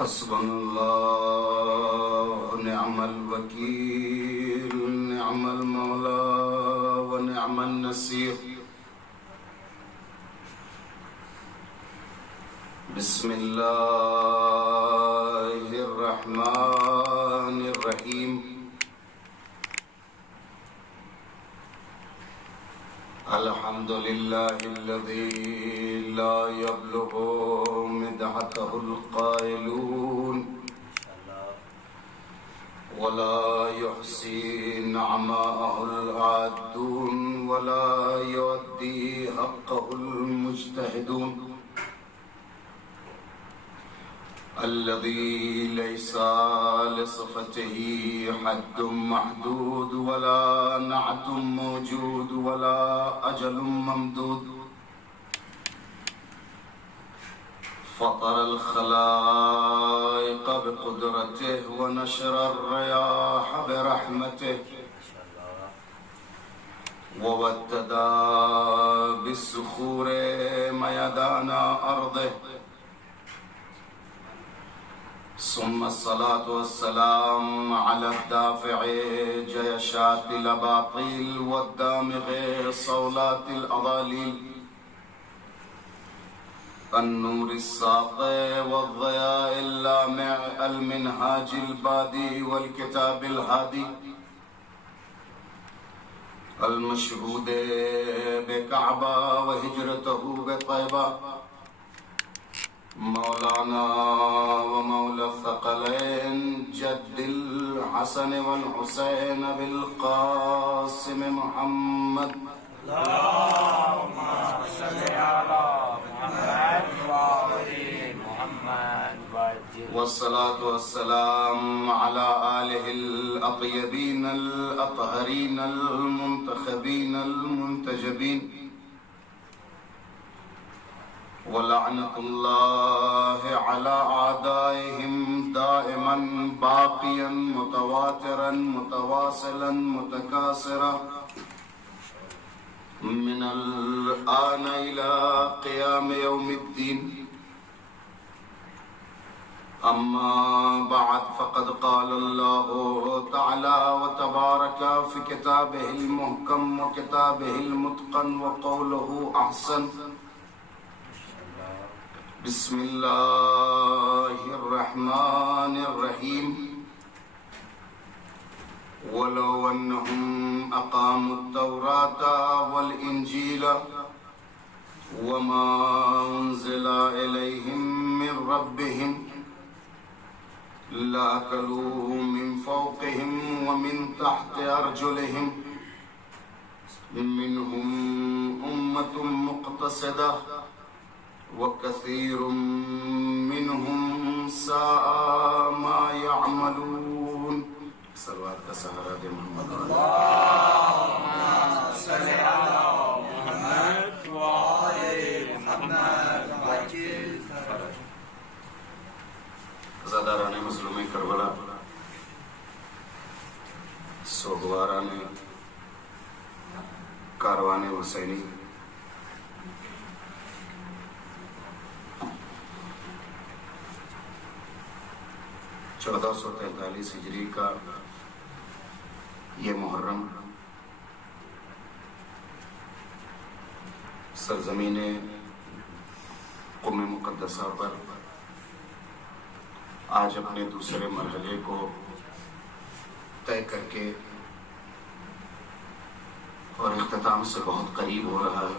حسبنا الله ونعم الوكيل نعم المولى ونعم النصير بسم الله الرحمن الرحيم الحمد لله الذي لا يبلغ مدحته القائلون ولا يحصي نعماءه العادون ولا يؤدي حقه المجتهدون الذي ليس لصفته حد محدود ولا نعت موجود ولا أجل ممدود فطر الخلائق بقدرته ونشر الرياح برحمته ووددا بالصخور ميدان أرضه ثم الصلاة والسلام على الدافع جيشات الأباطيل والدامغ صولات الأضاليل النور الساطع والضياء اللامع المنهاج البادي والكتاب الهادي المشهود بكعبة وهجرته بطيبة مولانا ومولى الثقلين جد الحسن والحسين بالقاسم محمد اللهم صل على محمد وآل محمد والصلاة والسلام على آله الأطيبين الأطهرين المنتخبين المنتجبين ولعنة الله على أعدائهم دائما باقيا متواترا متواصلا متكاثرا من الآن إلى قيام يوم الدين أما بعد فقد قال الله تعالى وتبارك في كتابه المحكم وكتابه المتقن وقوله أحسن بسم الله الرحمن الرحيم ولو أنهم أقاموا التوراة والإنجيل وما أنزل إليهم من ربهم لأكلوا من فوقهم ومن تحت أرجلهم منهم أمة مقتصدة وكثير منهم ساء ما يعملون صلوات کا سہارا دے محمد اللهم صل على محمد وآل محمد وعجل فرج عزاداران مظلوم کربلا سوگواران کاروان حسینی 1443 ہجری کا یہ محرم سرزمین قم مقدسہ پر آج اپنے دوسرے مرحلے کو طے کر کے اور اختتام سے بہت قریب ہو رہا ہے،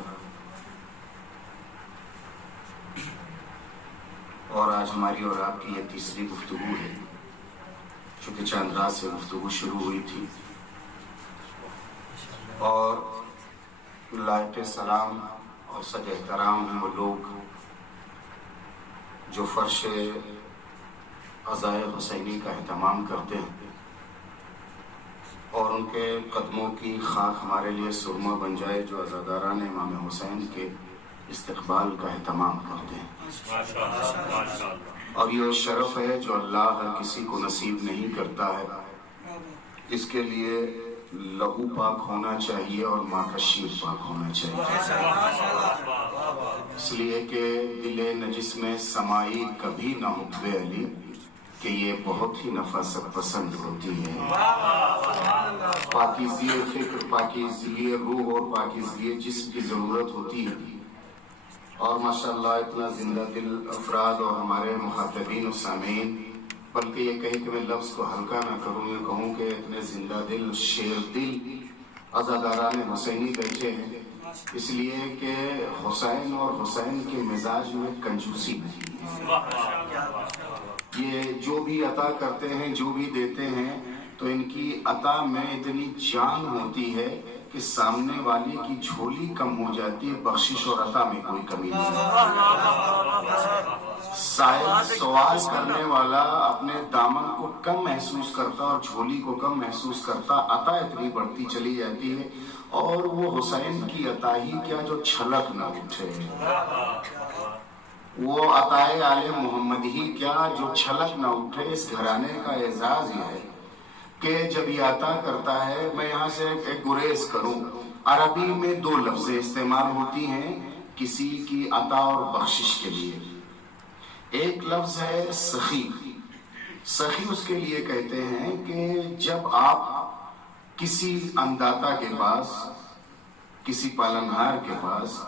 اور آج ہماری اور آپ کی یہ تیسری گفتگو ہے، چونکہ چاند رات سے گفتگو شروع ہوئی تھی، اور لائق سلام اور سج احترام ہیں وہ لوگ جو فرش عزائے حسینی کا اہتمام کرتے ہیں اور ان کے قدموں کی خاک ہمارے لیے سرما بن جائے، جو عزاداران امام حسین کے استقبال کا اہتمام کرتے ہیں، اور یہ شرف ہے جو اللہ ہر کسی کو نصیب نہیں کرتا ہے۔ اس کے لیے لہو پاک ہونا چاہیے اور ماں کا شیر پاک ہونا چاہیے، اس لیے کہ دل نجس میں سمائی کبھی نہ حب علی، کہ یہ بہت ہی نفاست پسند ہوتی ہے. پاکیزگی فکر، پاکیزگی روح اور پاکیزگی جسم کی ضرورت ہوتی ہے. اور ماشاءاللہ اتنا زندہ دل افراد اور ہمارے مخاطبین و سامعین، بلکہ یہ کہیں کہ میں لفظ کو ہلکا نہ کروں، یہ کہوں کہ اتنے زندہ دل شیر دل عزاداران حسینی بیٹھے ہیں، اس لیے کہ حسین اور حسین کے مزاج میں کنجوسی نہیں ہے. یہ جو بھی عطا کرتے ہیں، جو بھی دیتے ہیں، تو ان کی عطا میں اتنی جان ہوتی ہے کہ سامنے والے کی جھولی کم ہو جاتی ہے، بخشش اور عطا میں کوئی کمی نہیں. سوال کرنے والا اپنے دامن کو کم محسوس کرتا اور جھولی کو کم محسوس کرتا، عطا اتنی بڑھتی چلی جاتی ہے. اور وہ حسین کی عطا ہی کیا جو چھلک نہ اٹھے، وہ عطائے آل محمد ہی کیا جو چھلک نہ اٹھے. اس گھرانے کا اعزاز یہ ہے کہ جب یہ عطا کرتا ہے، میں یہاں سے ایک گریز کروں، عربی میں دو لفظیں استعمال ہوتی ہیں کسی کی عطا اور بخشش کے لیے. ایک لفظ ہے سخی. سخی اس کے لیے کہتے ہیں کہ جب آپ کسی انداتا کے پاس، کسی پالنہار کے پاس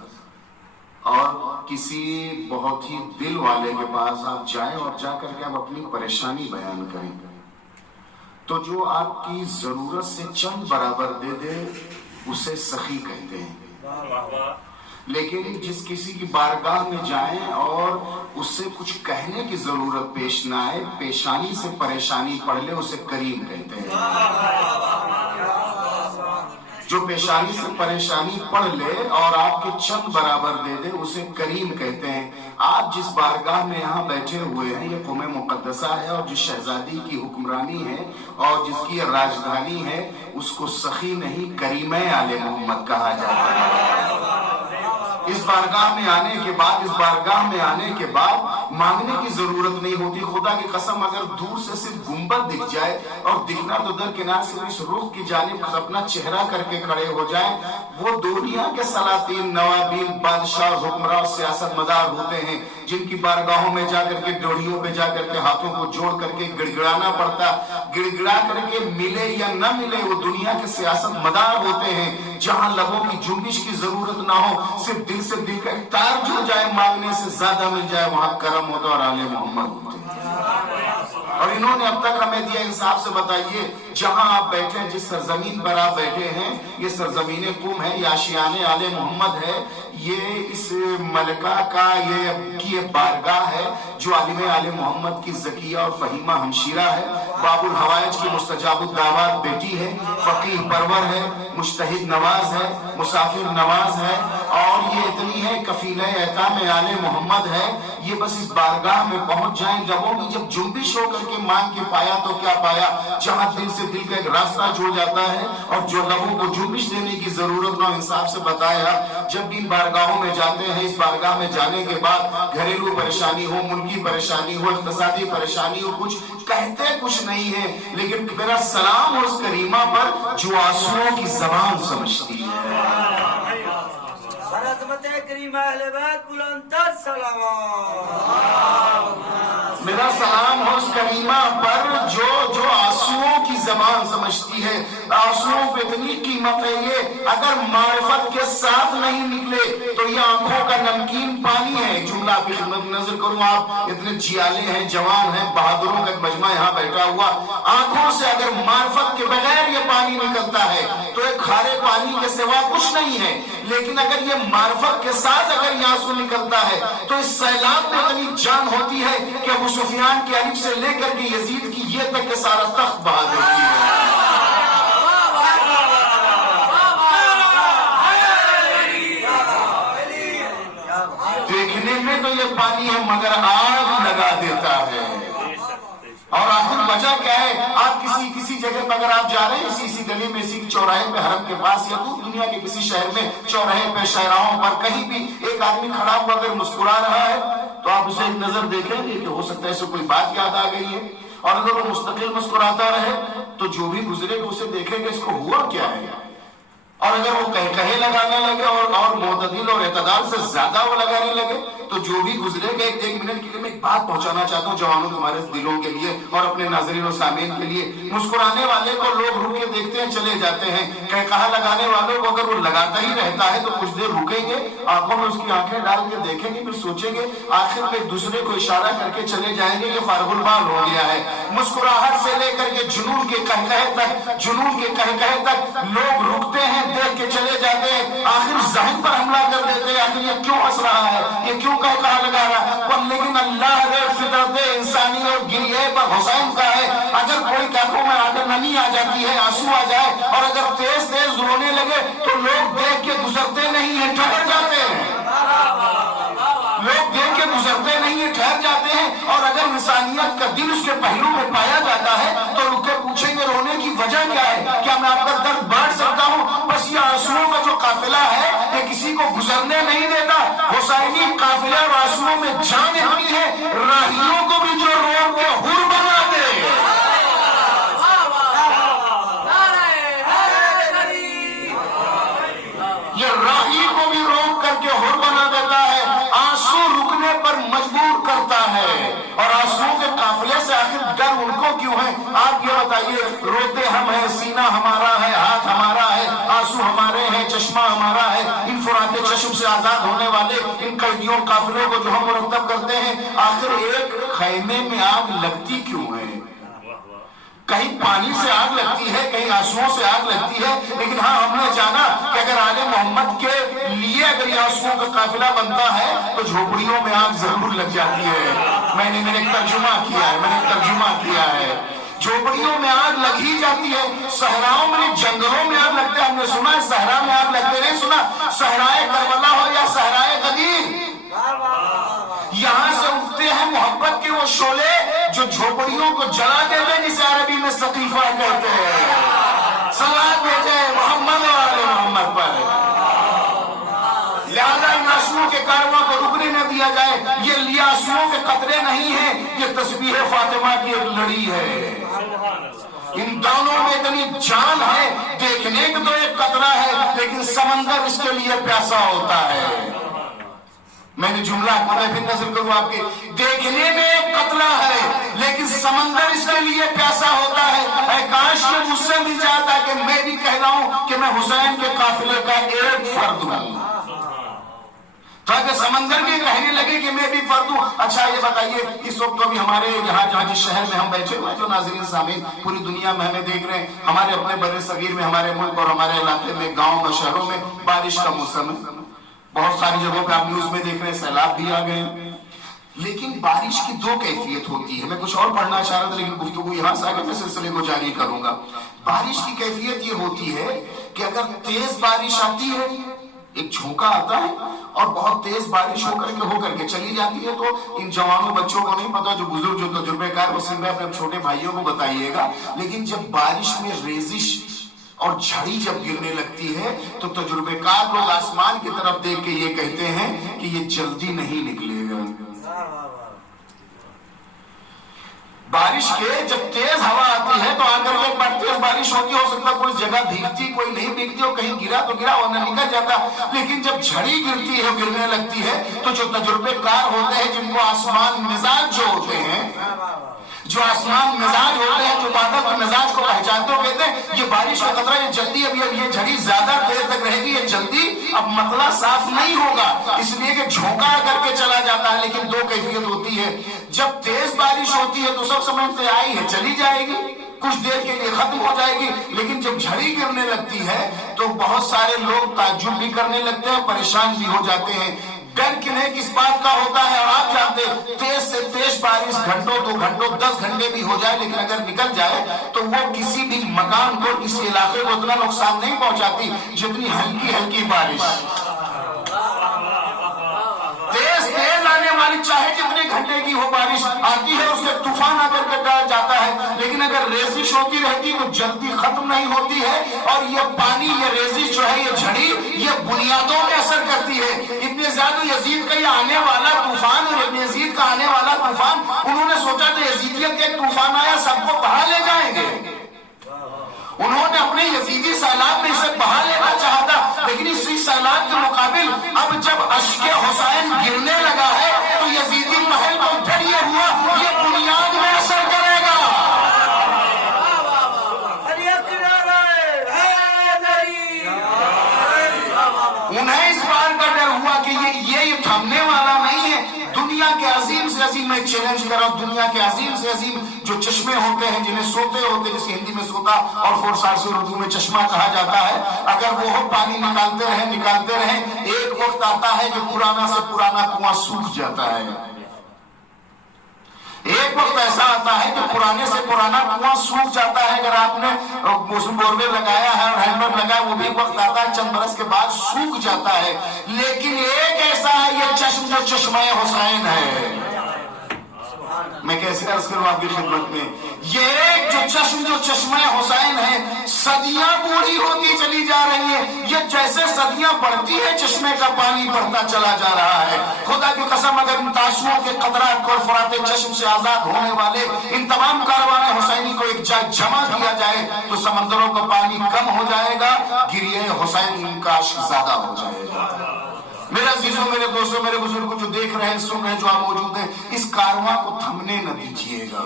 اور کسی بہت ہی دل والے کے پاس آپ جائیں اور جا کر کے آپ اپنی پریشانی بیان کریں، تو جو آپ کی ضرورت سے چند برابر دے دے اسے سخی کہتے ہیں. لیکن جس کسی کی بارگاہ میں جائیں اور اس سے کچھ کہنے کی ضرورت پیش نہ آئے، پیشانی سے پریشانی پڑھ لے، اسے کریم کہتے ہیں. جو پیشانی سے پریشانی پڑھ لے اور آپ کے چند برابر دے دے اسے کریم کہتے ہیں. آپ جس بارگاہ میں یہاں بیٹھے ہوئے ہیں، یہ قوم مقدسہ ہے، اور جس شہزادی کی حکمرانی ہے اور جس کی راجدھانی ہے، اس کو سخی نہیں کریم آل محمد کہا جاتا ہے. اس بارگاہ میں آنے کے بعد مانگنے کی ضرورت نہیں ہوتی. خدا کی قسم اگر دور سے صرف گنبد دکھ جائے اور دکھنا تو درکنار سے اس رخ کی جانب اپنا چہرہ کر کے کھڑے ہو جائیں، وہ دنیا کے سلاطین، نوابین، بادشاہ، حکمراں اور سیاست مدار ہوتے ہیں جن کی بارگاہوں میں جا کر کے، ڈوڑیوں پہ جا کر کے ہاتھوں کو جوڑ کر کے گڑگڑانا پڑتا. گڑگڑا کر کے ملے یا نہ ملے، وہ دنیا کے سیاست مدار ہوتے ہیں جہاں لبوں کی جنبش کی ضرورت نہ ہو، صرف دل سے دل کا ایک تار جڑ جائے، مانگنے سے زیادہ مل جائے، وہاں کرم ہوتا اور آل محمد ہوتے ہیں. اور انہوں نے اب تک ہمیں دیا. انصاف سے بتائیے، جہاں آپ بیٹھے ہیں، جس سرزمین پر آپ بیٹھے ہیں، یہ سرزمین قم ہے، یہ آشیان آل محمد ہے، یہ اس ملکہ کا یہ بارگاہ ہے جو عالم آل محمد کی زکیہ اور فہیمہ ہمشیرہ ہے، باب الحوائج کی مستجاب الدعوات بیٹی ہے، فقیہ پرور ہے، مجتہد نواز ہے، مسافر نواز ہے، اور یہ اتنی ہے کفیلہ احکام آل محمد ہے. یہ بس اس بارگاہ میں پہنچ جائیں، لبوں کی جب جنبش ہو کر کے مانگ کے پایا تو کیا پایا، جہاں دل سے دل کا ایک راستہ جڑ جاتا ہے اور جو لبوں کو جنبش دینے کی ضرورت نہ. انصاف سے بتایا، جب بھی بارگاہوں میں جاتے ہیں، اس بارگاہ میں جانے کے بعد گھریلو پریشانی ہو، ملکی پریشانی ہو، اقتصادی پریشانی ہو، کچھ کہتے کچھ نہیں ہے، لیکن میرا سلام اس کریمہ پر جو آنسوؤں کی زبان سمجھتی ہے. میرا سلام ہو اس کریمہ پر جو آنسوؤں کی زبان سمجھتی ہے. آنسوؤں پہ اتنی قیمت ہے. یہ اگر معرفت کے ساتھ نہیں نکلے تو یہ آنکھوں کا نمکین پانی ہے. جملہ آپ کی خدمت نظر کروں، آپ اتنے جیالے ہیں، جوان ہیں، بہادروں کا ایک مجمع یہاں بیٹھا ہوا، آنکھوں سے اگر معرفت کے بغیر یہ پانی نکلتا ہے تو ایک کھارے پانی کے سوا کچھ نہیں ہے. لیکن اگر یہ معرفت کے ساتھ اگر یہ آنسو نکلتا ہے تو اس سیلاب میں اتنی جان ہوتی ہے کہ ابو سفیان کی الف سے لے کر کے یزید کی یہ تک کہ سارا تخت بہا دیتی ہے. دیکھنے میں تو یہ پانی ہے مگر آگ لگا دیتا ہے. اور آخر وجہ کیا ہے؟ آپ کسی جگہ پر اگر آپ جا رہے ہیں، اسی گلی میں، اسی چوراہے پہ، حرم کے پاس، یا دور دنیا کے کسی شہر میں چوراہے پہ، شہراہوں پر کہیں بھی ایک آدمی کھڑا ہوا اگر مسکرا رہا ہے تو آپ اسے ایک نظر دیکھیں گے کہ ہو سکتا ہے اسے کوئی بات یاد آ گئی ہے. اور اگر وہ مستقل مسکراتا رہے تو جو بھی گزرے گا اسے دیکھے گا اس کو ہوا کیا ہے. اور اگر وہ کہے لگانے لگے اور معتدل اور اعتدال سے زیادہ وہ لگانے لگے تو جو بھی گزرے گا ایک منٹ کے لیے میں ایک بات پہنچانا چاہتا ہوں جوانوں تمہارے دلوں کے لیے اور اپنے ناظرین و سامعین کے لیے. مسکرانے والے کو لوگ رک کے دیکھتے ہیں چلے جاتے ہیں. کہا لگانے والوں کو اگر وہ لگاتا ہی رہتا ہے تو کچھ دیر رکیں گے, آنکھوں میں اس کی آنکھیں ڈال کے دیکھیں گے, پھر سوچیں گے, آخر میں ایک دوسرے کو اشارہ کر کے چلے جائیں گے یہ فارغ البال ہو گیا ہے. مسکراہٹ سے لے کر کے جنون کے کہکہے تک لوگ رکتے ہیں, دیکھ کے چلے جاتے ہیں, آخر ذہن پر حملہ کر دیتے ہیں آخر یہ کیوں ہنس رہا ہے, یہ کیوں کہا لگا رہا ہے. لیکن اللہ نے فطرت انسانی اور گریے پر حسین کا ہے, اگر کوئی آنکھوں میں آگر نمی آ جاتی ہے, آنسو آ جائے اور اگر تیز تیز رونے لگے تو لوگ دیکھ کے گزرتے نہیں ہیں, ٹھہر جاتے ہیں. لوگ دیکھ کے گزرتے نہیں ہیں, ٹھہر جاتے ہیں. اور اگر انسانیت کا دل اس کے پہلو میں پایا جاتا ہے تو رک کے پوچھیں گے رونے کی وجہ کیا ہے, کیا میں آپ کا درد بانٹ سکتا ہوں؟ بس یہ آنسوؤں کا جو قافلہ ہے یہ کسی کو گزرنے نہیں دیتا. حسینی قافلہ اور آنسوؤں میں جان ہوئی ہے, راہیوں کو بھی جو روک کے حور بنا دے. یہ راہی کو بھی روک کر کے حور بنا دیتا ہے, آنسو رکنے پر مجبور کرتا ہے. اور آنسوؤں کے قافلے سے آخر ڈر ان کو کیوں ہے؟ آپ یہ بتائیے, روتے ہم ہیں, سینہ ہمارا ہے, ہاتھ ہمارا ہے, آنسو ہمارے ہیں, چشمہ ہمارا ہے. ان فراتے چشم سے آزاد ہونے والے ان قیدیوں قافلوں کو جو ہم مرتب کرتے ہیں, آخر ایک خیمے میں آگ لگتی کیوں ہے؟ کہیں پانی سے آگ لگتی ہے, کہیں آنسوؤں سے آگ لگتی ہے, لیکن ہاں ہم نے جانا کہ اگر آل محمد کے لیے اگر یہ آنسوؤں کا قافلہ بنتا ہے تو جھوپڑیوں میں آگ ضرور لگ جاتی ہے. میں نے ترجمہ کیا ہے, جھوپڑیوں میں آگ لگ ہی جاتی ہے. صحراؤں میں, جنگلوں میں آگ لگتے ہیں. ہم نے سنا ہے صحرا میں آگ لگتے, نہیں سنا صحرائے کربلا ہو یا صحرائے غدیر, یہاں سے اٹھتے ہیں محبت کے وہ شعلے جو جھوپڑیوں کو جلا دیتے, جسے عربی میں سقیفہ کہتے ہیں. صلوات بھیجے محمد اور آل محمد پر. لہذا ان آنسوؤں کے کارواں کو رکنے نہ دیا جائے. یہ آنسوؤں کے قطرے نہیں ہیں, یہ تسبیح فاطمہ کی ایک لڑی ہے. ان دونوں میں اتنی جان ہے, دیکھنے کا تو ایک قطرہ ہے لیکن سمندر اس کے لیے پیاسا ہوتا ہے. میں نے جملہ میں پھر نظر کروں آپ کے, دیکھنے میں ایک قطرہ ہے لیکن سمندر اس کے لیے پیاسا ہوتا ہے. اے کاش یہ مجھ سے مل جاتا کہ میں بھی کہہ رہا ہوں کہ میں حسین کے قافلے کا ایک فرد ہوں, تاکہ سمندر بھی کہنے لگے کہ میں بھی فرد ہوں. اچھا یہ بتائیے, اس وقت تو بھی ہمارے یہاں جہاں جس شہر میں ہم بیٹھے ہوئے, جو ناظرین سامعین پوری دنیا میں ہمیں دیکھ رہے ہیں, ہمارے اپنے بر صغیر میں, ہمارے ملک اور ہمارے علاقے میں, گاؤں اور شہروں میں بارش کا موسم ہے. بہت ساری جگہوں پہ آپ نیوز میں دیکھ رہے ہیں سیلاب بھی آ گئے. لیکن بارش کی دو کیفیت ہوتی ہے. میں کچھ اور پڑھنا چاہ رہا تھا لیکن گفتگو یہاں سے آگے میں سلسلے کو جاری کروں گا. بارش کی کیفیت یہ ہوتی ہے کہ اگر تیز بارش آتی ہے, ایک جھونکا آتا ہے اور بہت تیز بارش ہو کر کے چلی جاتی ہے, تو ان جوانوں بچوں کو نہیں پتا, جو بزرگ جو تجربے کار وسیم میں اپنے چھوٹے بھائیوں کو بتائیے گا. لیکن جب بارش میں ریزش اور جھڑی جب گرنے لگتی ہے تو تجربے کار لوگ آسمان کی طرف دیکھ کے یہ کہتے ہیں کہ یہ جلدی نہیں نکلے گا. بارش کے جب تیز ہوا آتی ہے تو آ کر کے ایک بار تیز بارش ہوتی, ہو سکتا کوئی جگہ بھیگتی کوئی نہیں بھیگتی, اور کہیں گرا تو گرا ورنہ نکل جاتا. لیکن جب جھڑی گرتی ہے, گرنے لگتی ہے, تو جو تجربے کار ہوتے ہیں, جن کو آسمان مزاج جو ہوتے ہیں, جو آسمان مزاج ہوتے ہیں, جو بادل کے مزاج کو پہچانتے ہو, کہتے ہیں یہ بارش کا خطرہ, یہ جلدی اب یہ جھڑی زیادہ دیر تک رہے گی, یہ جلدی اب مطلع صاف نہیں ہوگا, اس لیے کہ جھونکا کر کے چلا جاتا ہے. لیکن دو کیفیت ہوتی ہے, جب تیز بارش ہوتی ہے تو سب سمجھتے آئی ہے چلی جائے گی, کچھ دیر کے لیے ختم ہو جائے گی. لیکن جب جھڑی گرنے لگتی ہے تو بہت سارے لوگ تعجب بھی کرنے لگتے ہیں, پریشان بھی ہو جاتے ہیں. ڈر کنہیں کس بات کا ہوتا ہے, اور آپ جانتے تیز سے تیز بارش گھنٹوں 2 گھنٹوں 10 گھنٹے بھی ہو جائے, لیکن اگر نکل جائے تو وہ کسی بھی مکان کو, کسی علاقے کو اتنا نقصان نہیں پہنچاتی جتنی ہلکی ہلکی بارش. تیز آنے والی چاہے جتنے گھنٹے کی ہو بارش آتی ہے, اس کے طوفان آ کر کے ڈال جاتا ہے, لیکن اگر ریزش ہوتی رہتی تو جلدی ختم نہیں ہوتی ہے. اور یہ پانی, یہ ریزش جو ہے, یہ جھڑی, یہ بنیادوں میں اثر کرتی ہے. اتنے زیادہ یزید کا یہ آنے والا طوفان, اور یزید کا آنے والا طوفان, انہوں نے سوچا تھا یزیدیت کا ایک طوفان آیا سب کو بہا لے جائیں گے. انہوں نے اپنے یزیدی سیلاب میں اسے بہا لینا چاہا اشک حسین گرنے لگا ہے تو یزیدی محل کو پھر یہ ہوا یہ بنیاد میں اثر کرے گا. انہیں اس بات کا ڈر ہوا کہ یہ تھمنے والا نہیں ہے. دنیا کے عظیم سے عظیم میں چیلنج کر رہا ہوں، دنیا کے عظیم سے عظیم جو چشمے ہوتے ہیں جنہیں سوتے ہوتے جیسے ہندی میں سوتا اور فارسی اردو میں چشمہ کہا جاتا ہے، اگر وہ پانی نکالتے رہیں ایک وقت آتا ہے کہ پرانا سے پرانا کنواں سوکھ جاتا ہے. ایک وقت ایسا آتا ہے کہ پرانے سے پرانا کنواں سوکھ جاتا ہے. اگر آپ نے بورے لگایا ہے اور ہیلمٹ لگایا وہ بھی وقت آتا ہے چند برس کے بعد سوکھ جاتا ہے. لیکن ایک ایسا ہے یہ چشم جو چشمہ حسین ہے. میں کیسے عرض کروں آپ کی خدمت میں، یہ ایک جو چشمہ حسین ہے صدیاں پوری ہوتی چلی جا رہی ہیں. یہ جیسے صدیاں بڑھتی ہے چشمے کا پانی بڑھتا چلا جا رہا ہے. خدا کی قسم اگر ان تاسوؤں کے قطرات کو اور فرات چشم سے آزاد ہونے والے ان تمام کاروان حسینی کو ایک جائے جمع کیا جائے تو سمندروں کا پانی کم ہو جائے گا، گریہ حسین کا عشق زیادہ ہو جائے گا. میرے عزیزوں، میرے دوستوں، میرے بزرگوں جو دیکھ رہے ہیں سن رہے ہیں جو آپ موجود ہیں، اس کارواں کو تھمنے نہ دیجیے گا،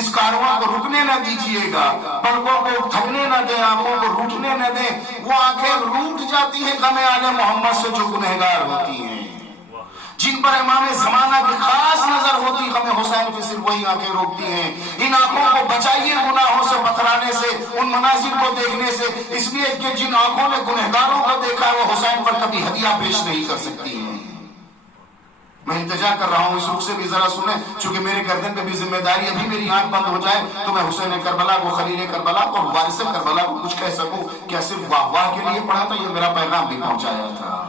اس کارواں کو رکنے نہ دیجیے گا، پلکوں کو تھمنے نہ دیں، آنکھوں کو روٹنے نہ دیں. وہ آنکھیں روٹ جاتی ہیں غم آل محمد سے جو گنہگار ہوتی ہیں، جن پر امام زمانہ کی خاص نظر ہوتی غم حسین کی صرف وہی آنکھیں روکتی ہیں. ان آنکھوں کو بچائیے گناہوں سے پتھرانے سے، ان مناظر کو دیکھنے سے، اس لیے کہ جن آنکھوں نے گنہگاروں کو دیکھا وہ حسین پر کبھی ہدیہ پیش نہیں کر سکتی ہیں. میں التجا کر رہا ہوں اس رخ سے بھی ذرا سنیں، چونکہ میرے گردن پہ بھی ذمہ داری، ابھی میری آنکھ بند ہو جائے تو میں حسین کربلا کو، خلیل کربلا کو اور وارث کربلا کو کچھ کہہ سکوں. کیا صرف واہ واہ کے لیے پڑھا تھا؟ یہ میرا پیغام بھی پہنچایا تھا.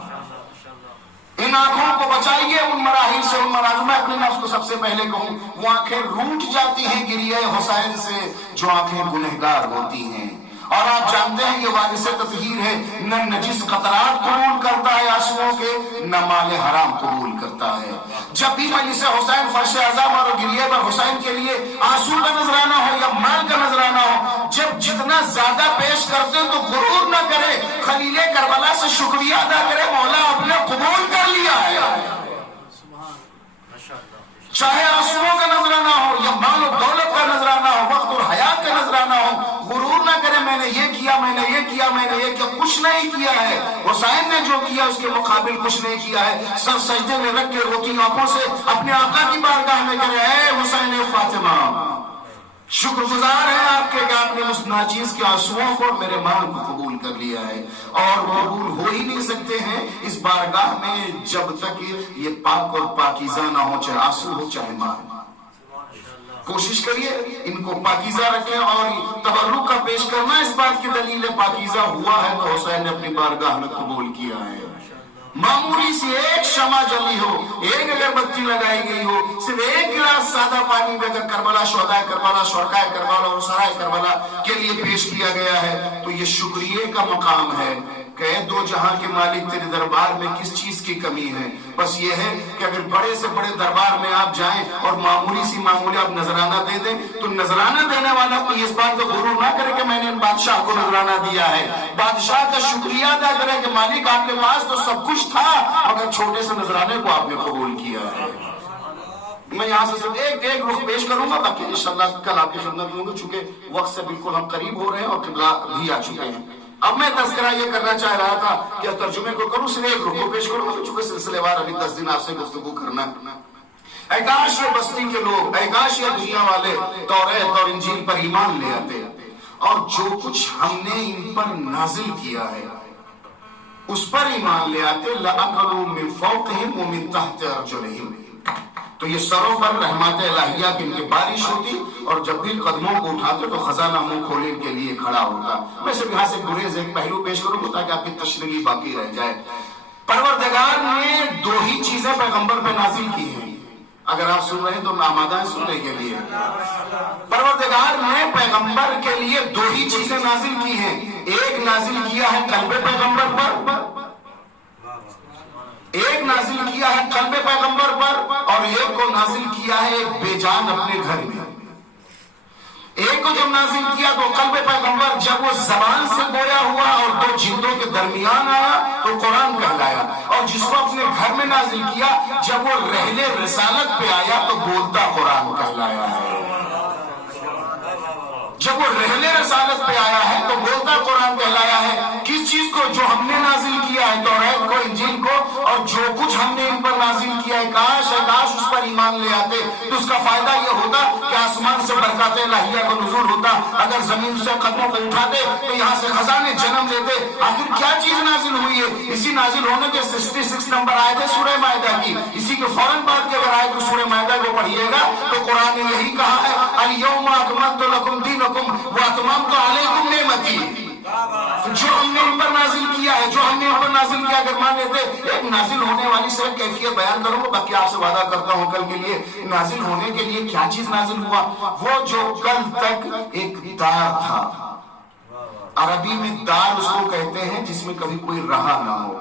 ان آنکھوں کو بچائیے ان مراحل سے، ان مناظر. میں اپنے نفس کو سب سے پہلے کہوں وہ آنکھیں روٹ جاتی ہیں گریہ حسین سے جو آنکھیں گنہگار ہوتی ہیں. اور آپ جانتے ہیں یہ وارث تطہیر ہے، نہ نجس قطرات قبول کرتا ہے آنسوؤں کے، نہ مال حرام قبول کرتا ہے. جب بھی مجلس حسین فرش عذاب اور گریہ پر حسین کے لیے آنسو کا نذرانہ ہو یا مال کا نذرانہ ہو، جب جتنا زیادہ پیش کرتے تو غرور نہ کرے، خلیل کربلا سے شکریہ ادا کرے، مولا آپ نے قبول کر لیا ہے. چاہے آنسوؤں کا نذرانہ ہو یا مال و دولت کا نذرانہ ہو، وقت اور حیات کا نذرانہ ہو، غرور نہ کرے میں نے یہ کیا، میں نے یہ کیا، میں نے یہ کیا. کچھ نہیں کیا ہے. حسین نے جو کیا اس کے مقابل کچھ نہیں کیا ہے. سر سجدے میں رکھ کے روتی آنکھوں سے اپنے آقا کی بارگاہ میں کرے، اے حسین فاطمہ شکر گزار ہے آپ کے کہ آپ نے اس ناچیز کے آنسوؤں کو میرے مال کو قبول کر لیا ہے. اور قبول ہو ہی نہیں سکتے ہیں اس بارگاہ میں جب تک یہ پاک اور پاکیزہ نہ ہو، چاہے آنسو ہو چاہے مال. کوشش کریے ان کو پاکیزہ رکھیں. اور تبرک کا پیش کرنا اس بات کی دلیل ہے پاکیزہ ہوا ہے تو حسین نے اپنی بارگاہ میں قبول کیا ہے. معمولی سی ایک شمع جلی ہو، ایک اگر بتی لگائی گئی ہو، صرف ایک گلاس سادہ پانی میں اگر کربلا شہدائے کربلا، شرکائے کربلا اور سرائے کربلا کے لیے پیش کیا گیا ہے تو یہ شکریہ کا مقام ہے کہ دو جہاں کے مالک تیرے دربار میں کس چیز کی کمی ہے. بس یہ ہے کہ اگر بڑے سے بڑے دربار میں آپ جائیں اور معمولی آپ نذرانہ دے دیں تو نذرانہ دینے والا کو اس بات کا غرور نہ کرے کہ میں نے ان بادشاہ کو نذرانہ دیا ہے. بادشاہ کا شکریہ ادا کرے کہ مالک آپ کے پاس تو سب کچھ تھا مگر چھوٹے سے نذرانے کو آپ نے قبول کیا ہے. میں یہاں سے صرف ایک رخ پیش کروں گا، باقی انشاءاللہ کل آپ کی خدمت میں ہوں گے، چونکہ وقت سے بالکل ہم قریب ہو رہے ہیں اور قبلہ بھی آ چکے ہیں. اب میں تذکرہ یہ کرنا چاہ رہا تھا کہ ترجمے کو کروں، صرف ایک رخ کو پیش کروں گا چونکہ سلسلے وار ابھی 10 دن آپ سے گفتگو کرنا. اے کاش یہ بستی کے لوگ، اے کاش یہ دنیا والے توریت اور انجیل پر ایمان لے آتے اور جو کچھ ہم نے ان پر نازل کیا ہے اس پر ایمان لے آتے. لَأَكَلُوا مِن فَوْقِهِمْ وَمِن تَحْتِ أَرْجُلِهِمْ، تو یہ سروں پر رحمت الہیہ کی ان کی بارش ہوتی اور جب بھی قدموں کو اٹھاتے تو خزانہ منہ کھولے ان کے لیے کھڑا ہوتا. میں صرف یہاں سے گریز ایک پہلو پیش کروں گا تاکہ آپ کی تشریح باقی رہ جائے. پروردگار نے 2 ہی چیزیں پیغمبر پہ نازل کی ہیں. اگر آپ سن رہے ہیں تو آمادہ ہیں سننے کے لیے. پروردگار نے پیغمبر کے لیے 2 ہی چیزیں نازل کی ہیں. ایک نازل کیا ہے قلب پیغمبر پر، ایک نازل کیا ہے قلب پیغمبر پر، اور ایک کو نازل کیا ہے ایک بے جان اپنے گھر میں. ایک کو کو جب نازل کیا تو قلب پیغمبر جب وہ زبان سے گویا ہوا اور دو جلدوں کے درمیان آیا تو قرآن کہلایا، اور جس کو اپنے گھر میں نازل کیا جب وہ رحلے رسالت پہ آیا تو بولتا قرآن کہلایا ہے۔ جب وہ رحلے رسالت پہ آیا ہے تو بولتا قرآن کہلایا ہے۔ کس چیز کو؟ جو ہم نے نازل کیا ہے، توریت کو، انجیل کو، اور جو کچھ ہم نے ان پر نازل کیا ہے، کاش اس پر ایمان لے آتے تو اس کا فائدہ یہ ہوتا کہ آسمان سے برکات الہیہ کو نزول ہوتا، اگر زمین سے قدموں کو اٹھاتے تو یہاں سے خزانے جنم لیتے۔ آخر کیا چیز نازل ہوئی ہے؟ اسی نازل ہونے کے 66 نمبر آئے تھے سورہ مائدہ کی، اسی کے فوراً بعد کے اگر آئے تو سورہ مائدہ کو پڑھیے گا تو قرآن نے یہی کہا ہے، الیوم اکملت لکم دینکم واتممت علیکم نعمتی۔ جو ہم نے ان پر نازل کیا ہے، جو ہم نے ان پر نازل کیا، اگر مان لیتے ایک نازل ہونے والی صرف کیفیت بیان کروں گا، باقی آپ سے وعدہ کرتا ہوں کل کے لیے نازل ہونے کے لیے کیا چیز نازل ہوا، وہ جو کل تک ایک دار تھا، عربی میں دار اس کو کہتے ہیں جس میں کبھی کوئی رہا نہ ہو،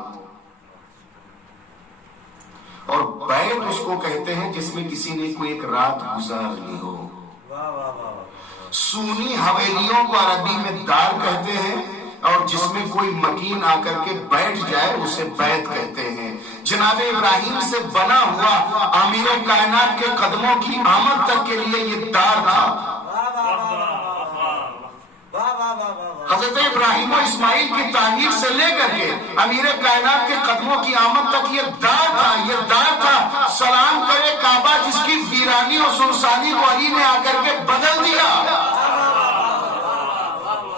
اور بیت اس کو کہتے ہیں جس میں کسی نے کوئی ایک رات گزار لی ہو۔ سونی حویلیوں کو عربی میں دار کہتے ہیں، اور جس میں کوئی مکین آ کر کے بیٹھ جائے اسے بیت کہتے ہیں۔ جناب ابراہیم سے بنا ہوا امیر کائنات کے قدموں کی آمد تک کے لیے یہ دار تھا۔ حضرت ابراہیم و اسماعیل کی تعمیر سے لے کر کے امیر کائنات کے قدموں کی آمد تک یہ دار تھا، یہ دار تھا۔ سلام کرے کعبہ جس کی ویرانی اور سنسانی کو علی نے آ کر کے بدل دیا،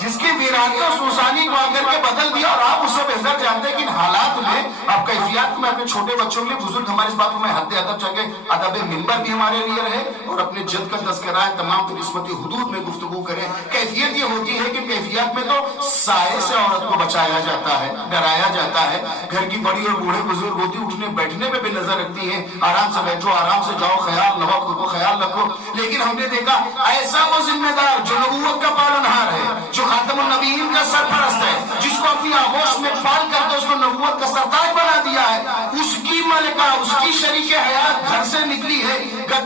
جس کی ویرانی اور سنسانی کو آ کر کے بدل دیا، اور آپ اس سے بہتر جانتے ہیں کہ ان حالات میں آپ کیفیات میں اپنے چھوٹے بچوں کے لیے بزرگ ہمارے اس بات میں حد ادب چاہے ادب منبر بھی ہمارے لیے رہے اور اپنے جد کا تذکرہ ہے تمام نسبتی حدود میں گفتگو کریں۔ کیفیت یہ ہوتی ہے کہ کیفیت میں تو سائے سے عورت کو بچایا جاتا ہے، ڈرایا جاتا ہے، گھر کی بڑی اور بوڑھے بزرگ ہوتی اٹھنے بیٹھنے پہ بھی نظر رکھتی ہیں، آرام سے بیٹھو، آرام سے جاؤ، خیال نہ ہو، خود کو خیال رکھو۔ لیکن ہم نے دیکھا ایسا وہ ذمہ دار جو نبوت کا پالنہار ہے، جو خاتم النبیین کا سرپرست ہے، جس کو اپنی آغوش میں پال کر کے اس کو نبوت کا سرتاج بنا دیا ہے، اس کی ملکہ، اس کی شریک حیات گھر سے نکلی ہے،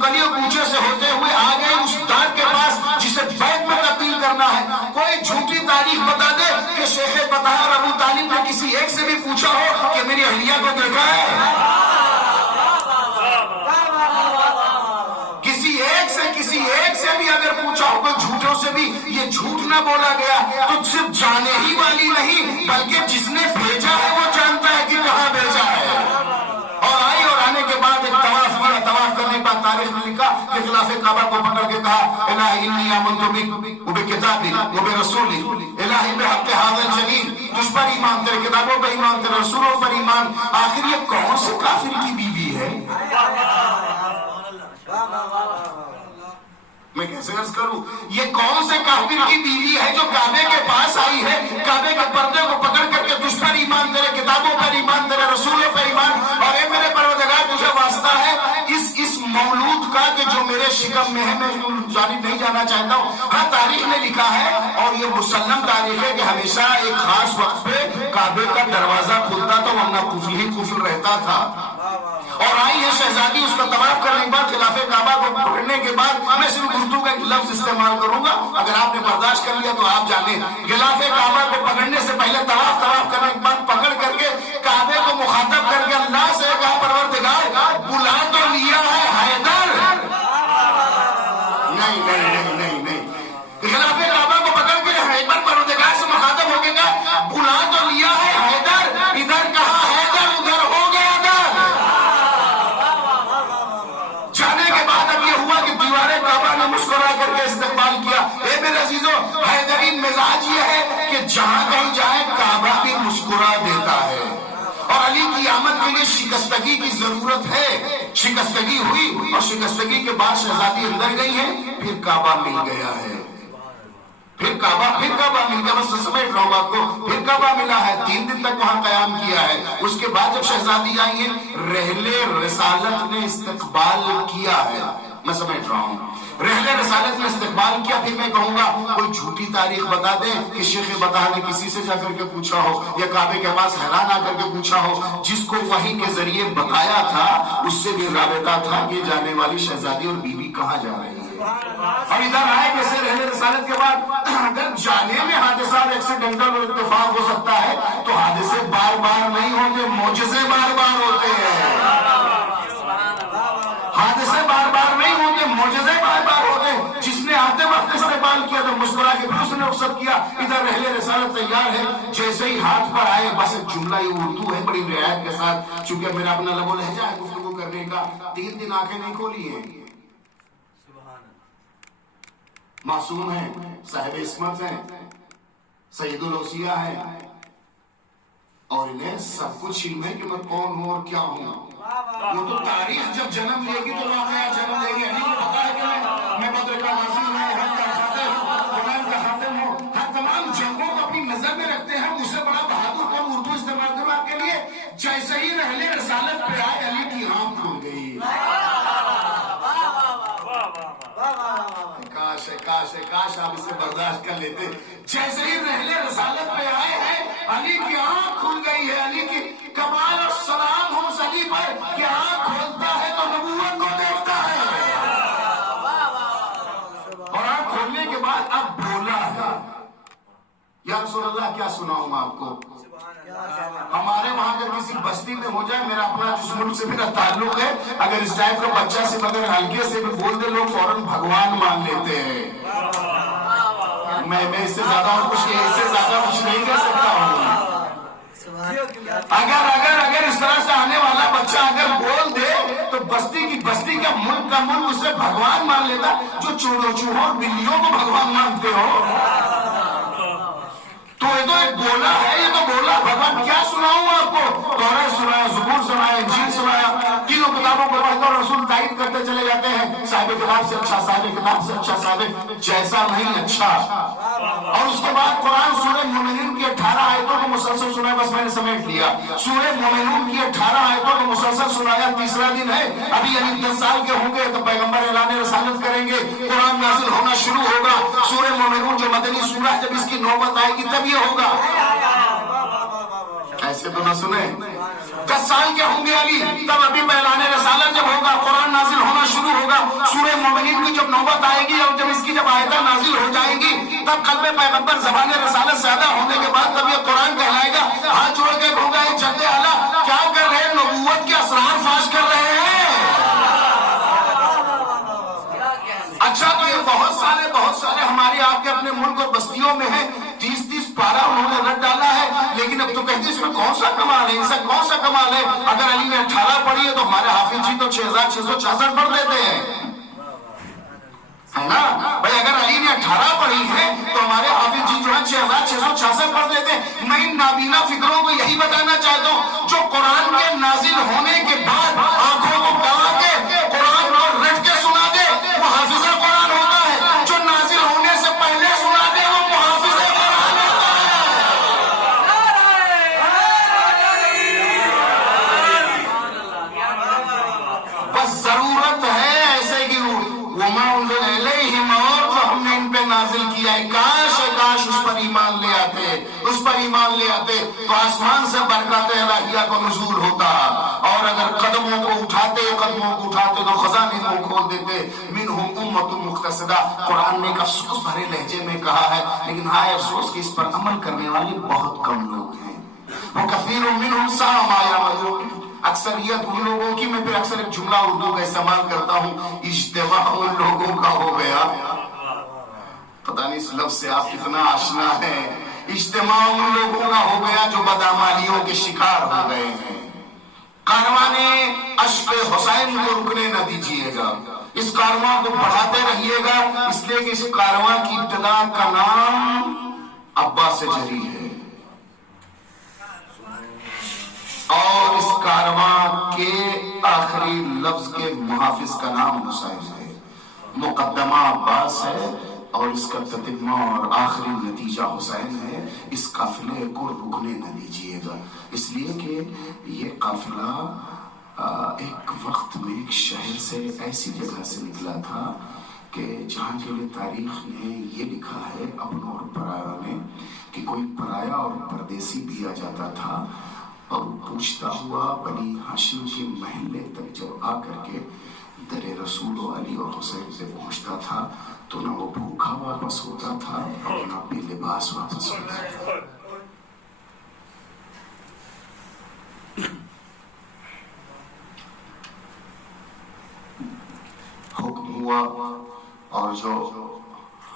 گلیوں کوچے سے ہوتے ہوئے آ گئے اس دار کے پاس جسے بیت میں تبدیل کرنا ہے۔ کوئی جھوٹی تاریخ بتا دے کہ شیخ فتح اور ابو طالب نے کسی ایک سے بھی پوچھا ہو کہ میری اہلیہ کو دیکھا ہے؟ کسی ایک سے بھی اگر پوچھا ہو، کوئی جھوٹوں سے بھی یہ جھوٹ نہ بولا گیا تو صرف جانے ہی والی نہیں بلکہ جس نے بھیجا ہے وہ جانتا ہے کہ کہاں بھیجا ہے۔ اور آئی اور آنے کے بعد ایک طواف کیا، طواف کرنے کے بعد تاریخ میں لکھا کہ خلاف کعبہ کو پکڑ کے کہا الہی انی آمنت بک وبکتابی وبرسولی، الہی بحق ھذا الجلیل، تجھ پر ایمان، تیرے کتابوں پر ایمان، تیرے رسولوں پر ایمان۔ آخر یہ کون سے کافر کی بیوی ہے؟ میں کیسے عرض کروں، یہ کون سے کافر کی بیوی ہے جو کعبے کے پاس آئی ہے، کعبے کے پردے کو پکڑ کر کے تجھ پر ایمان، تیرے کتابوں پر ایمان، تیرے رسولوں پر ایمان، اور اے میرے پروردگار تجھے واسطہ ہے اس مولود کا کہ جو میرے شکم میں ہے، میں جانب نہیں جانا چاہتا ہوں۔ ہاں تاریخ نے لکھا ہے اور یہ مسلم تاریخ ہے کہ ہمیشہ ایک خاص وقت پہ کعبے کا دروازہ کھلتا تھا ورنہ قفل ہی قفل رہتا تھا۔ اور آئی ہے شہزادی، اس کا طواف کرنے کے بعد خلاف کعبہ کو پکڑنے کے بعد میں صرف اردو کا ایک لفظ استعمال کروں گا، اگر آپ نے برداشت کر لیا تو آپ جانیں، خلاف کعبہ کو پکڑنے سے پہلے طواف کرنے کے بعد پکڑ کر کے کعبے کو مخاطب کر کے اللہ سے کہا پروردگار بلا تو لیا ہے حیدر؟ نہیں، خلاف کعبہ کو پکڑ کے ایک بار پروردگار سے مخاطب ہو کے کہا بلا تو لیا ہے حیدر؟ ادھر کہا حیدر، ادھر ہو گیا در۔ جانے کے بعد اب یہ ہوا کہ دیوارے کعبہ نے مسکرا کر کے استقبال کیا۔ اے میرے عزیزو، حیدری مزاج یہ ہے کہ جہاں کہیں جائے کعبہ بھی مسکرا دیتا ہے، اور علی کی آمد کے لیے شکستگی کی ضرورت ہے۔ شکستگی ہوئی اور شکستگی کے بعد شہزادی اندر گئی ہے، پھر کعبہ مل گیا ہے، پھر کعبہ مل گیا، بس سمیٹ رہا ہوں بات کو، پھر کعبہ ملا ہے، 3 دن تک وہاں قیام کیا ہے۔ اس کے بعد جب شہزادی آئی ہے، رحلے رسالت نے استقبال کیا ہے، میں سمیٹ رہا ہوں، رحلے رسالت نے استقبال کیا۔ پھر میں کہوں گا کوئی جھوٹی تاریخ بتا دے کہ شیخ بطح نے کسی سے جا کر کے پوچھا ہو یا کعبے کے پاس حیران آ کر کے پوچھا ہو، جس کو وحی کے ذریعے بتایا تھا اس سے بھی رابطہ تھا کہ جانے والی شہزادی اور بیوی کہاں جا رہی ہے، اور ادھر آئے کیسے رحلے رسالت کے بعد اگر جانے میں حادثات ایکسیڈنٹل اور اتفاق ہو سکتا ہے تو حادثے بار بار نہیں ہوتے، معجزے بار بار ہوتے ہیں۔ حادثے بار بار نہیں ہوتے، معجزے بار بار ہوتے ہیں۔ جس نے آتے وقت استقبال کیا تو مسکرا کے پھر اس نے رخصت کیا، ادھر رحلے رسالت تیار ہے، جیسے ہی ہاتھ پر آئے، بس ایک جملہ ہی اردو ہے بڑی رعایت کے ساتھ، چونکہ میرا اپنا لب و لہجہ ہے گفتگو کرنے کا، 3 دن آنکھیں نہیں کھولی ہیں، معصوم ہیں، صاحب عصمت ہیں، سید الاوصیاء ہیں، اور انہیں سب کچھ علم ہے کہ میں کون ہوں اور کیا ہوں۔ وہ تو تاریخ جب جنم لے گی تو واقعہ جنم لے گی، علی کو پتا ہے کہ میں بدر کا غازی ہوں، احد کا فاتح ہوں، غلام کا خاتم ہوں، ہر تمام جنگوں کو اپنی نظر میں رکھتے ہیں، مجھ سے بڑا بہادر کون اردو استعمال کروں آپ کے لیے۔ جیسے ہی رحلے رسالت پہ آئے علی کی آنکھ کھل گئی۔ کاش ہے کاش ہے کاش آپ اسے برداشت کر لیتے۔ جیسے ہی رحلے رسالت پہ آئے ہیں علی کی آنکھ کھل گئی ہے۔ علی کی کمال اور سلام ہو علی پر کہ آنکھ کھولتا ہے تو نبوت کو دیکھتا ہے، اور آنکھ کھولنے کے بعد اب بولا ہے۔ یا رسول اللہ کیا سناؤں آپ کو؟ ہمارے وہاں اگر کسی بستی میں ہو جائے، میرا اپنا جس ملک سے میرا تعلق ہے، اگر اس ٹائپ کا بچہ سے مگر ہلکے سے بھی بول دے لوگ فوراً بھگوان مان لیتے ہیں۔ میں اس سے زیادہ اور کچھ نہیں کہہ سکتا ہوں۔ اگر اس طرح سے آنے والا بچہ اگر بول دے تو بستی کا ملک اس سے بھگوان مان لیتا۔ جو چوہوں اور بلیوں کو بھگوان مانتے ہو، تو یہ تو ایک بولا ہے، یہ تو بولا بھگوان۔ کیا سناؤں آپ کو؟ تورات سنایا، زبور سنایا، انجیل سنایا، تینوں کتابوں کو پڑھ کر رسول تائید کرتے چلے جاتے ہیں، صاحب کتاب سے اچھا، صاحب کتاب سے اچھا، صاحب جیسا نہیں اچھا۔ اور اس کے بعد قرآن سورہ مومنون کی 18 آیتوں کو مسلسل سنایا، بس میں نے سمیٹ لیا۔ سورہ مومنون کی 18 آیتوں کو مسلسل سنایا، تیسرا دن ہے، ابھی 10 سال کے ہوں گے تو پیغمبر اعلان رسالت کریں گے، قرآن نازل ہونا شروع ہوگا۔ سورہ مومنون جو مدنی سورہ ہے، جب اس کی نوبت آئے گی تب یہ ہوگا۔ ایسے تو نہ سنیں، 10 سال کے ہوں گے علی، تب ابھی اعلان رسالت جب ہوگا، قرآن نازل ہونا شروع ہوگا۔ سورہ مومنین کی جب نوبت آئے گی اور جب اس کی جب آیتیں نازل ہو جائیں گی، تب قلب پیغمبر زبان رسالت زیادہ ہونے کے بعد تب یہ قرآن کہلائے گا۔ ہاتھ جوڑ کے ہوگا یہ جد اعلیٰ کیا کر رہے ہیں؟ نبوت کے اسرار فاش کر رہے ہیں۔ اچھا، تو یہ بہت سارے ہمارے آپ کے اپنے ملک اور بستیوں میں ہیں، 30 پارہ انہوں نے رٹ ڈالا ہے، لیکن اب تو کہتے اس میں کون سا کمال ہے، ان سے کون سا کمال ہے؟ اگر علی نے 18 پڑھی ہے تو ہمارے حافظ جی تو 6666 پڑھ دیتے ہیں، ہے نا بھائی؟ اگر علی نے 18 پڑھی ہے تو ہمارے حافظ جی جو ہے 6666 پڑھ دیتے ہیں۔ میں ان نابینا فکروں کو یہی بتانا چاہتا ہوں، جو قرآن کے نازل ہونے کے بعد آنکھوں کو گوا کے قرآن اور رٹ کے سنا دے، وہ حافظ قرآن ہوتا ہے۔ جو نازل ہونے سے پہلے سنا دے، وہ محافظ قرآن ہوتا ہے۔ بس ضرورت ہے ایسے کی وما انزل الیہم، اور جو ہم نے ان پہ نازل کیا ہے، کاش اس پر ایمان لے آتے تو آسمان سے برکات الہیہ کو نزول ہوتا، اور اگر قدموں کو اٹھاتے تو خزانے کو کھول دیتے۔ منہم امۃ مقتصدہ، قرآن نے ایک افسوس بھرے لہجے میں کہا ہے، لیکن ہائے افسوس کہ اس پر عمل کرنے والے بہت کم لوگ ہیں۔ وکثیر منہم ساء ما یعملون، اکثریت ان لوگوں کی، میں پھر اکثر ایک جملہ اردو کا استعمال کرتا ہوں، اجتماع ان لوگوں کا ہو گیا۔ پتہ نہیں اس لفظ سے آپ کتنا آشنا ہے۔ اجتماع ان لوگوں کا ہو گیا جو بدعمالیوں کے شکار ہو گئے ہیں۔ کارواں عشق حسین کو رکنے نہ دیجیے گا، اس کارواں کو بڑھاتے رہیے گا، اس لیے کہ اس کارواں کی ابتدا کا نام عباس جری ہے، اور اس کارواں کے آخری لفظ کے محافظ کا نام حسین ہے۔ مقدمہ عباس ہے اور اس کا تتمہ اور آخری نتیجہ حسین ہے۔ اس قافلے کو رکنے نہ دیجیے گا، اس لیے کہ یہ قافلہ ایک وقت میں ایک شہر سے ایسی جگہ سے نکلا تھا کہ جہاں کے لیے تاریخ نے یہ لکھا ہے اپنوں اور پرایوں میں کہ کوئی پرایا اور پردیسی بھی آ جاتا تھا اور پوچھتا ہوا بنی ہاشم کے محلے تک جب آ کر کے در رسول و علی اور حسین سے پہنچتا تھا تو نہ وہ بھوکا ہوا واپس ہوتا تھا، اپنا بھی لباس واپس ہوتا تھا۔ حکم ہوا اور جو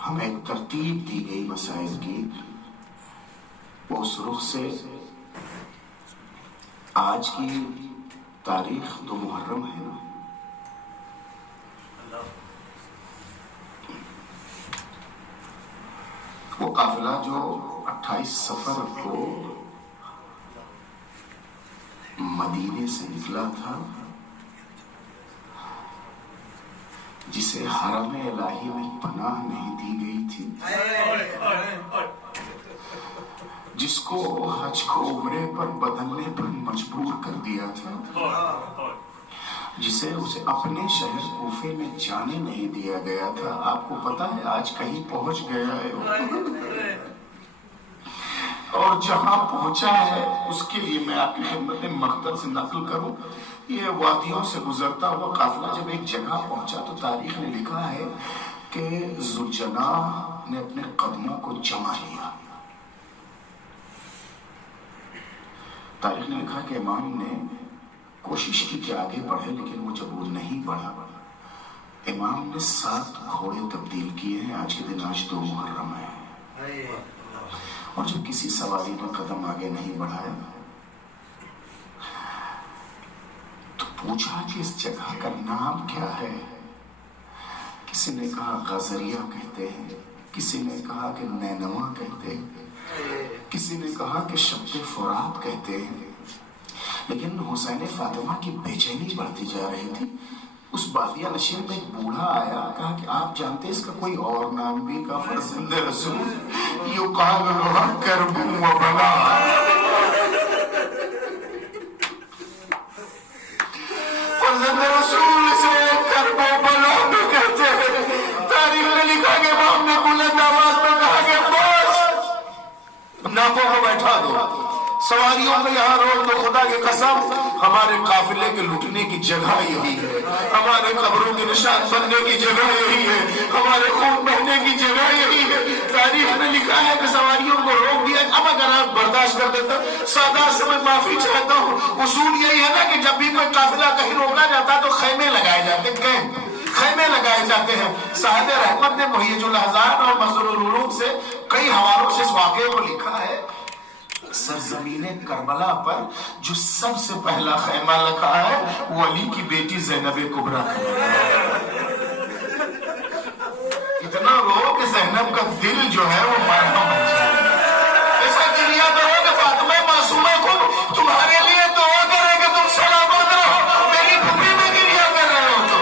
ہمیں ایک ترتیب دی گئی مسائل کی، وہ اس رخ سے آج کی تاریخ 2 محرم ہے نا، وہ قافلہ جو 28 صفر کو مدینے سے نکلا تھا، جسے حرم الہی میں پناہ نہیں دی گئی تھی، جس کو حج کو عمرے پر بدلنے پر مجبور کر دیا تھا، جسے اسے اپنے شہر کوفے میں جانے نہیں دیا گیا تھا۔ آپ کو پتا ہے آج کہیں پہنچ گیا ہے، اور جہاں پہنچا ہے اس کے لیے میں آپ کی خدمت میں مقتل سے نقل کروں۔ یہ وادیوں سے گزرتا ہوا قافلہ جب ایک جگہ پہنچا تو تاریخ نے لکھا ہے کہ ذوالجناح نے اپنے قدموں کو جما لیا۔ تاریخ نے لکھا کہ امام نے کوشش کی کہ آگے بڑھے، لیکن وہ جب وہ نہیں بڑھا، امام نے 7 گھوڑے تبدیل کیے ہیں۔ آج کے دن آج 2 محرم ہے، اور جب کسی سواری نے قدم آگے نہیں بڑھایا تو پوچھا کہ اس جگہ کا نام کیا ہے۔ کسی نے کہا غزریہ کہتے ہیں، کسی نے کہا کہ نینوا کہتے ہیں، کسی نے کہا کہ شبد فرات کہتے ہیں، لیکن حسین فاطمہ کی بے چینی بڑھتی جا رہی تھی۔ اس بادیہ نشین میں ایک بوڑھا آیا، کہا کہ آپ جانتے اس کا کوئی اور نام بھی؟ کہا فرزند رسول یقال لها کرب و بلا، فرزند رسول سے کرب و بلا بھی کہتے ہیں۔ تاریخ نے لکھا کہ امام نے بلند آواز میں کہا کہ بس ناپوں کو بیٹھا دو، سواریوں کو یہاں روک دو، خدا کی قسم ہمارے قافلے کے لٹنے کی جگہ یہی ہے، ہمارے قبروں کے نشان بننے کی جگہ یہی ہے، ہمارے خون بہنے کی جگہ یہی ہے۔ تاریخ نے لکھا ہے کہ سواریوں کو روک دیا۔ اب اگر آپ برداشت کر دیتے، سادہ سے میں معافی چاہتا ہوں، اصول یہی ہے نا کہ جب بھی کوئی قافلہ کہیں روکا جاتا تو خیمے لگائے جاتے، خیمے لگائے جاتے ہیں۔ صاحب رحمت نے محیج الاحزان اور مظہر العلوم سے کئی حوالوں سے اس واقعے کو لکھا ہے۔ سرزمین کربلا پر جو سب سے پہلا خیمہ لگا ہے وہ علی کی بیٹی زینب کبریٰ کا۔ اتنا رو کہ زینب کا دل جو ہے وہ مرہم بن جائے، ایسا گریہ کرو کہ فاطمہ معصومہ کو تمہارے لیے دعا کرے کہ تم سلامت رہو، میری پھوپھی میں گریہ کر رہے ہو تو۔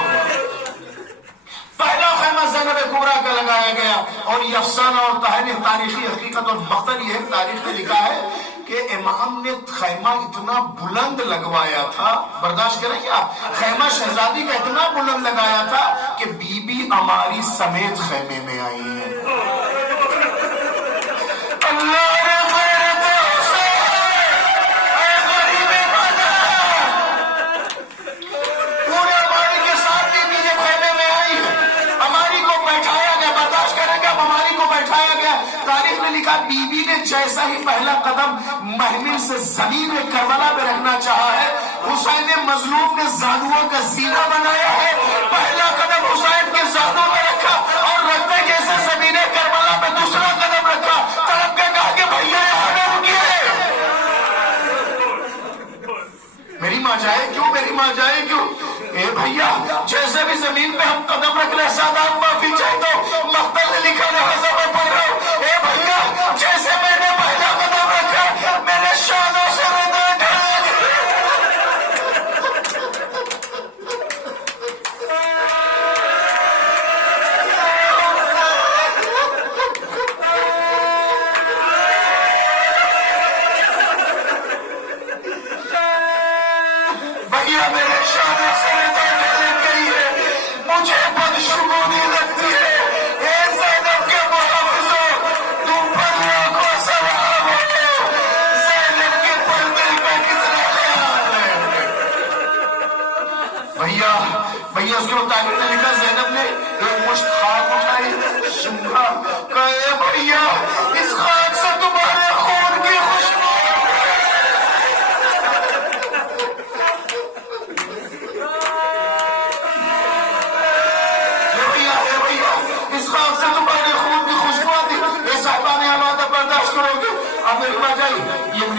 پہلا خیمہ زینب کبریٰ کا لگایا گیا، اور یہ افسانہ اور تاریخی حقیقت اور مقتل یہ تاریخ نے لکھا ہے کہ امام نے خیمہ اتنا بلند لگوایا تھا، برداشت کریں گے آپ، خیمہ شہزادی کا اتنا بلند لگایا تھا کہ بی بی عماری سمیت خیمے میں آئی ہے۔ اللہ بی بی نے جیسا ہی پہلا قدم محمل سے زمین کربلا میں رکھنا چاہا ہے، حسین مظلوم نے زانوؤں کا زینہ بنایا ہے۔ پہلا قدم حسین کے زانوؤں میں رکھا اور رکھتے جیسے زمین کربلا میں دوسرا قدم رکھا، تڑپ کے کہا کہ بھیا یہاں نہ رکیے، میری ماں جائے کیوں، میری ماں جائے کیوں؟ اے بھیا جیسے بھی زمین پہ ہم قدم رکھ لیں، سادات معافی چاہتا ہوں، مقتل نے لکھا لہذا میں پڑھ رہا ہوں، اے بھیا جیسے میں نے پہلا قدم رکھا میرے شانوں سے ردا ڈھال دی۔ بھیا میرے شانوں سے ردا ڈھال گئی ہے، مجھے بدشگونی لگتی ہے،